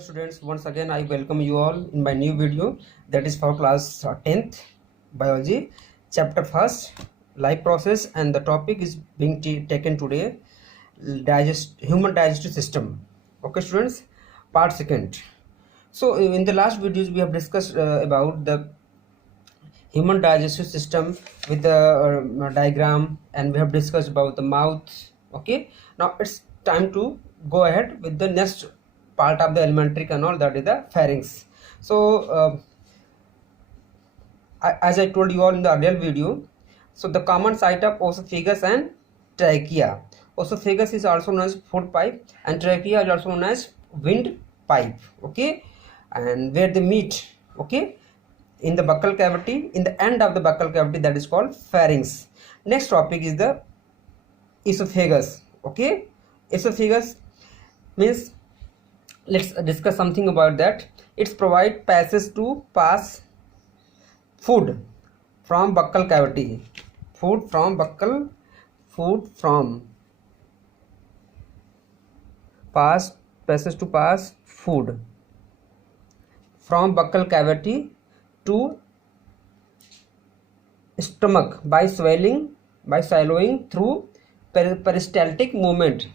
Hello students, once again I welcome you all in my new video that is for class 10th biology chapter 1st life process, and the topic is being taken today, human digestive system. Okay students, part 2nd. So in the last videos we have discussed about the human digestive system with the diagram, and we have discussed about the mouth. Okay, now it's time to go ahead with the next part of the alimentary canal, that is the pharynx. So as I told you all in the earlier video, so the common site of esophagus and trachea. Esophagus is also known as food pipe and trachea is also known as wind pipe. Okay, and where they meet, okay, in the buccal cavity, in the end of the buccal cavity, that is called pharynx. Next topic is the esophagus. Okay, esophagus means, let's discuss something about that. It's provide passage to pass food from buccal cavity, food from passage to pass food from buccal cavity to stomach by swallowing through peristaltic movement,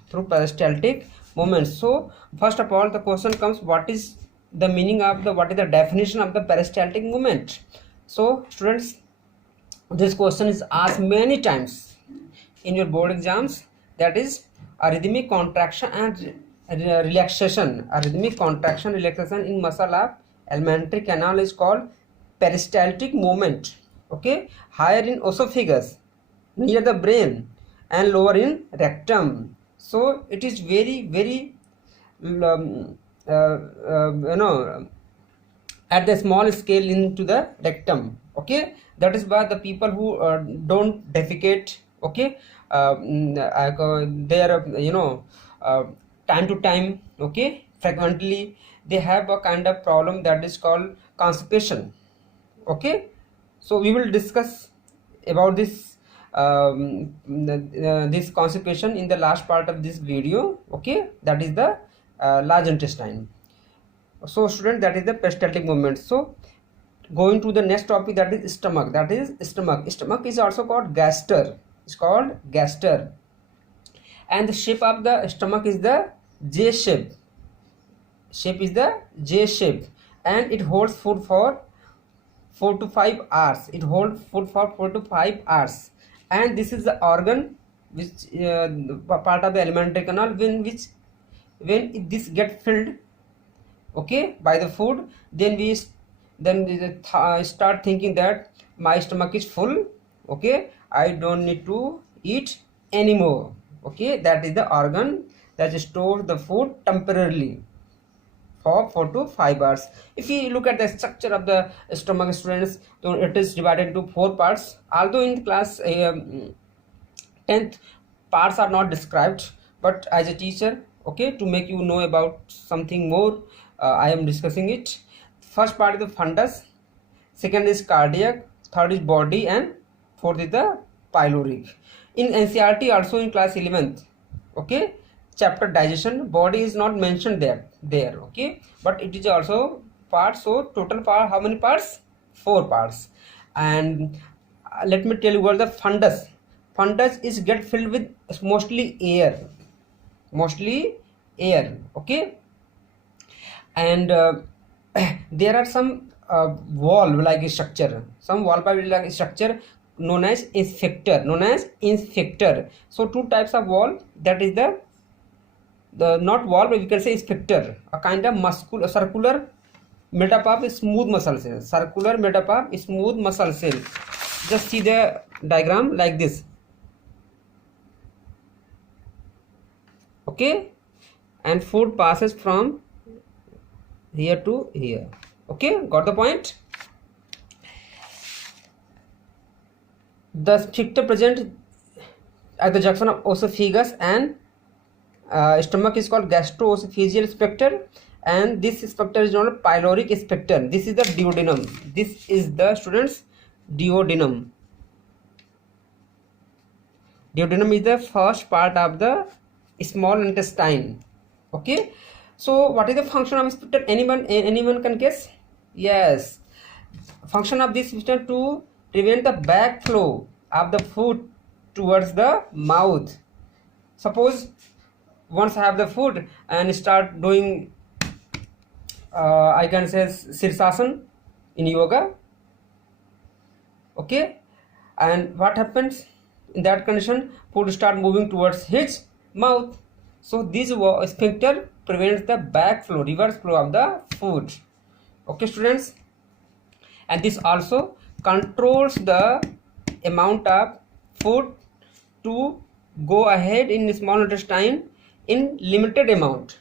So first of all the question comes, what is the meaning of what is the definition of the peristaltic movement? So students, this question is asked many times in your board exams, that is a rhythmic contraction and relaxation. A rhythmic contraction relaxation in muscle of alimentary canal is called peristaltic movement. Okay, higher in esophagus near the brain and lower in rectum. So it is very at the small scale into the rectum. Okay, that is why the people who don't defecate, okay, they are time to time, okay, frequently, they have a kind of problem that is called constipation. Okay, so we will discuss about this this constipation in the last part of this video. Okay, that is the large intestine. So student, that is the peristaltic movement. So going to the next topic, that is stomach. Stomach is also called gaster. It's called gaster, and the shape of the stomach is the J shape. And it holds food for 4 to 5 hours. And this is the organ which part of the alimentary canal, when this get filled, okay, by the food, then we start thinking that my stomach is full, okay, I don't need to eat anymore. Okay, that is the organ that stores the food temporarily for 4 to 5 hours. If you look at the structure of the stomach, students, so it is divided into 4 parts. Although in class 10th parts are not described, but as a teacher, okay, to make you know about something more, I am discussing it. First part is the fundus, second is cardiac, third is body, and fourth is the pyloric. In NCERT, also in class 11th, okay, chapter digestion, body is not mentioned there, okay, but it is also part. So total part, how many parts? 4 parts. And let me tell you what the fundus is get filled with mostly air, okay, and there are some valve like structure, known as inspector. So 2 types of valve, that is the not valve, we can say inspector, a kind of circular made up of smooth muscle cells. Just see the diagram like this. Okay, and food passes from here to here. Okay, got the point? The sphincter present at the junction of esophagus and stomach is called gastroesophageal sphincter, and this sphincter is known as pyloric sphincter. This is the duodenum. This is the, students, duodenum. Duodenum is the first part of the small intestine. Okay, So what is the function of sphincter? Anyone can guess? Yes, function of this sphincter to prevent the backflow of the food towards the mouth. Suppose once I have the food and start doing I can say Sirsasana in yoga. Okay, and what happens in that condition? Food start moving towards his mouth. So this sphincter prevents the backflow, reverse flow of the food. Okay, students, and this also controls the amount of food to go ahead in small intestine in limited amount.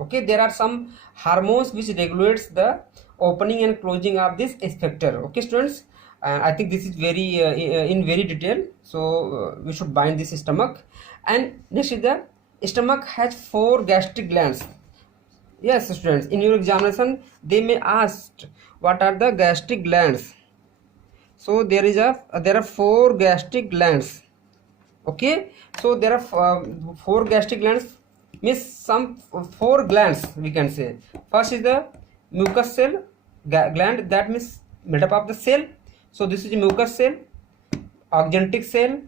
Okay, there are some hormones which regulates the opening and closing of this sphincter. Okay, students, and I think this is very in very detail, so we should bind this stomach. And next is the stomach has 4 gastric glands. Yes, students, in your examination they may ask what are the gastric glands. So there are 4 gastric glands. Okay, so there are 4 gastric glands, means some 4 glands we can say. First is the mucus cell gland, that means made up of the cell. So this is mucus cell, oxyntic cell,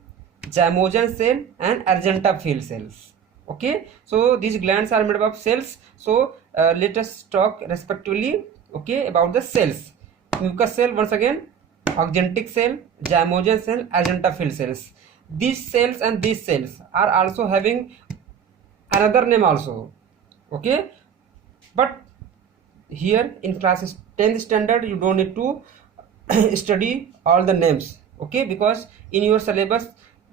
zymogen cell, and argentaphil cells. Okay, so these glands are made up of cells. So let us talk respectively, okay, about the cells. Mucus cell, once again, oxyntic cell, zymogen cell, argentaphil cells. These cells and these cells are also having another name also. Okay, but here in class 10th standard you don't need to study all the names. Okay, because in your syllabus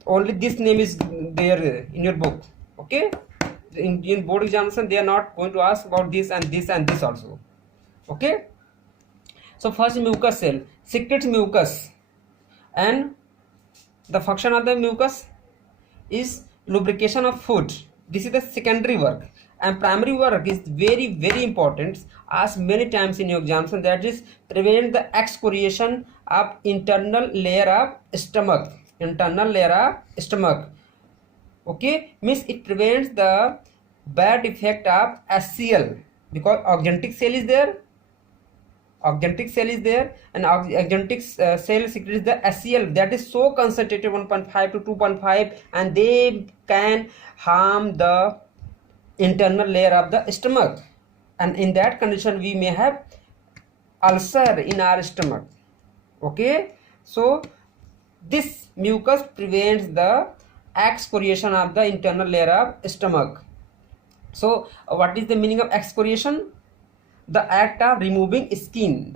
only this name is there in your book. Okay, in board examination they are not going to ask about this and this and this also. Okay, so first mucus cell secretes mucus, and the function of the mucus is lubrication of food. This is the secondary work, and primary work is very very important, asked many times in your examination, that is prevent the excoriation of internal layer of stomach. Okay, means it prevents the bad effect of HCl, because oxyntic cell is there, and oxyntic cell secretes the HCl that is so concentrated, 1.5 to 2.5, and they can harm the internal layer of the stomach, and in that condition we may have ulcer in our stomach. Okay, so this mucus prevents the excoriation of the internal layer of stomach. So what is the meaning of excoriation? The act of removing skin.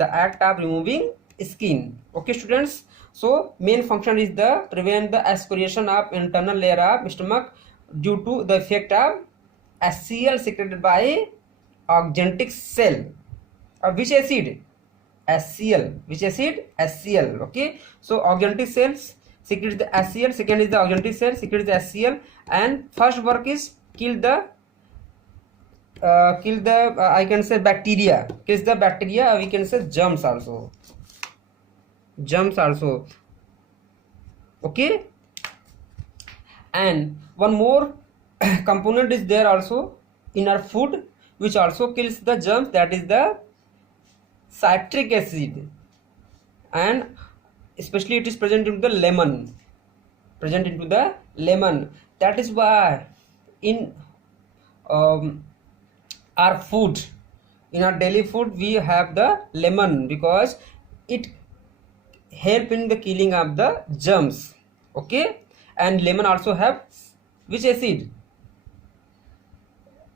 Okay, students, so main function is the prevent the excoriation of internal layer of stomach due to the effect of HCl secreted by oxyntic cell. Which acid? HCl. Which acid? HCl. Okay, so oxyntic cells secretes the HCl, second is the oxyntic cell secretes the HCl, and first work is kill the I can say bacteria. Kills the bacteria, we can say germs also. Okay, and one more component is there also in our food which also kills the germs, that is the citric acid, and especially it is present into the lemon. That is why in our food, in our daily food we have the lemon, because it help in the killing of the germs. Okay, and lemon also have which acid?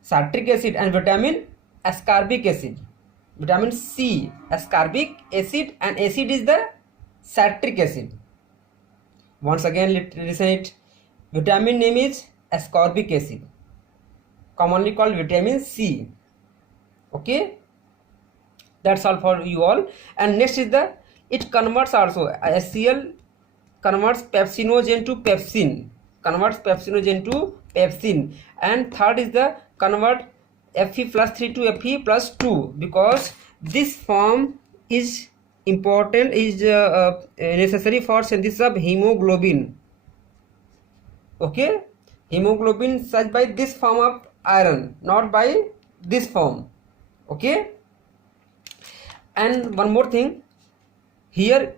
Citric acid, and vitamin ascorbic acid, vitamin C, ascorbic acid, and acid is the citric acid. Once again listen it, vitamin name is ascorbic acid, commonly called vitamin C. Okay, that's all for you all. And next is the, it converts also, HCl converts pepsinogen to pepsin, and third is the convert Fe+3 to Fe+2, because this form is important, is necessary for synthesis of hemoglobin. Okay, hemoglobin such by this form of iron, not by this form. Okay. And one more thing here,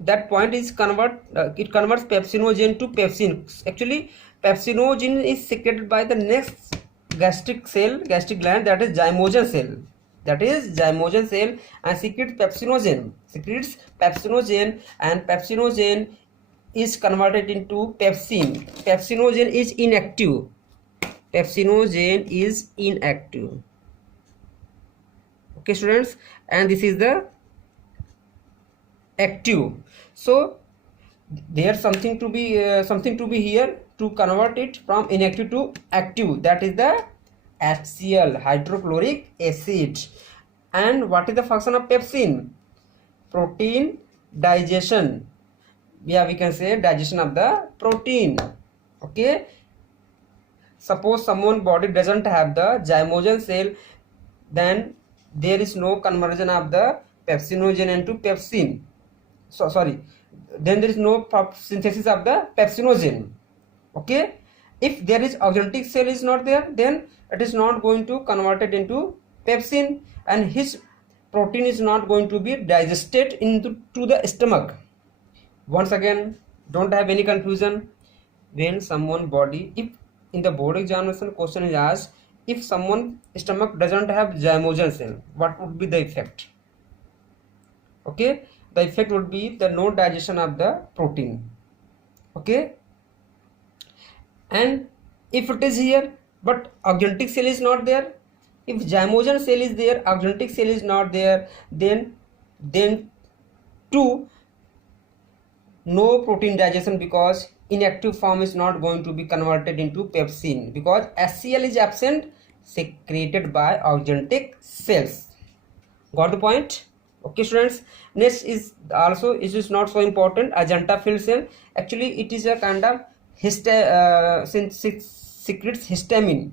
that point is it converts pepsinogen to pepsin. Actually pepsinogen is secreted by the next gastric gland, that is zymogen cell, and secretes pepsinogen, and pepsinogen is converted into pepsin. Pepsinogen is inactive. Okay students, and this is the active. So there's something to be here to convert it from inactive to active, that is the HCl, hydrochloric acid. And what is the function of pepsin? Protein digestion. Yeah, we can say digestion of the protein. Okay. Suppose someone body doesn't have the zymogen cell, then there is no conversion of the pepsinogen into pepsin. Then there is no synthesis of the pepsinogen. Okay. If there is augmentic cell is not there, then it is not going to convert it into pepsin, and his protein is not going to be digested into the stomach. Once again, don't have any confusion. When someone body, if in the board examination question is asked, if someone stomach doesn't have zymogen cell, what would be the effect? Okay, the effect would be the no digestion of the protein. Okay. And if it is here but augmentic cell is not there, if zymogen cell is there, augmentic cell is not there, then too no protein digestion, because inactive form is not going to be converted into pepsin, because HCl is absent, secreted by augmentic cells. Got the point? Okay students, next is also, it is not so important, agenta filled cell. Actually it is a kind of secretes histamine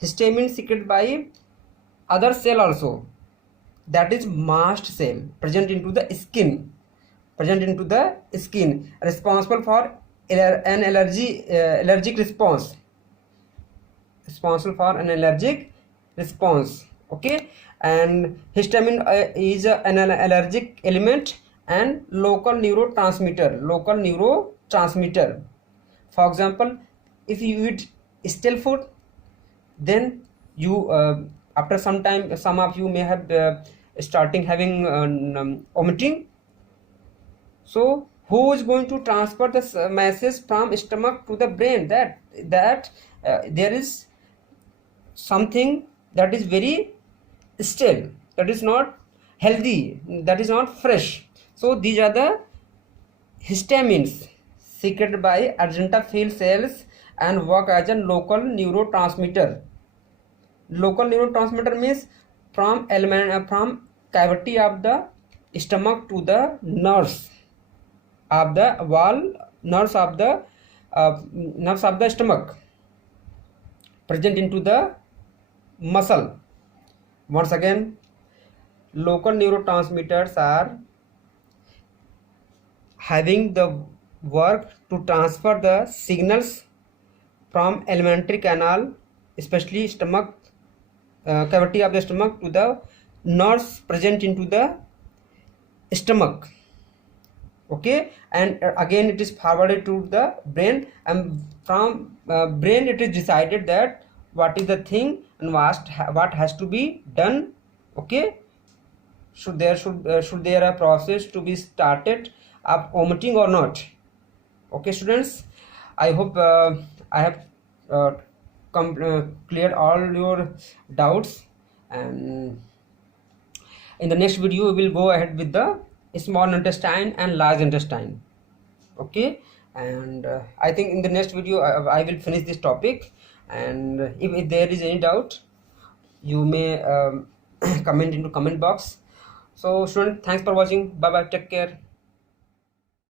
secreted by other cell also, that is mast cell, present into the skin, responsible for an allergic response, Okay. And histamine is an allergic element and local neurotransmitter. For example, if you eat stale food, then you after some time, some of you may have starting having vomiting. So who is going to transfer the message from stomach to the brain that there is something that is very stale, that is not healthy, that is not fresh? So these are the histamines secreted by agenta filled cells and work as a local neurotransmitter. Local neurotransmitter means from cavity of the stomach to the nerves of the nerves of the stomach, present into the muscle. Once again, local neurotransmitters are having the work to transfer the signals from alimentary canal, especially stomach, cavity of the stomach, to the nerves present into the stomach. Okay, and again it is forwarded to the brain, and from brain it is decided that what is the thing and what has to be done. Okay, should there a process to be started of vomiting or not? Okay students, I hope I have cleared all your doubts, and in the next video we will go ahead with the small intestine and large intestine. Okay, and I think in the next video I will finish this topic, and if there is any doubt, you may comment into comment box. So students, thanks for watching. Bye bye, take care.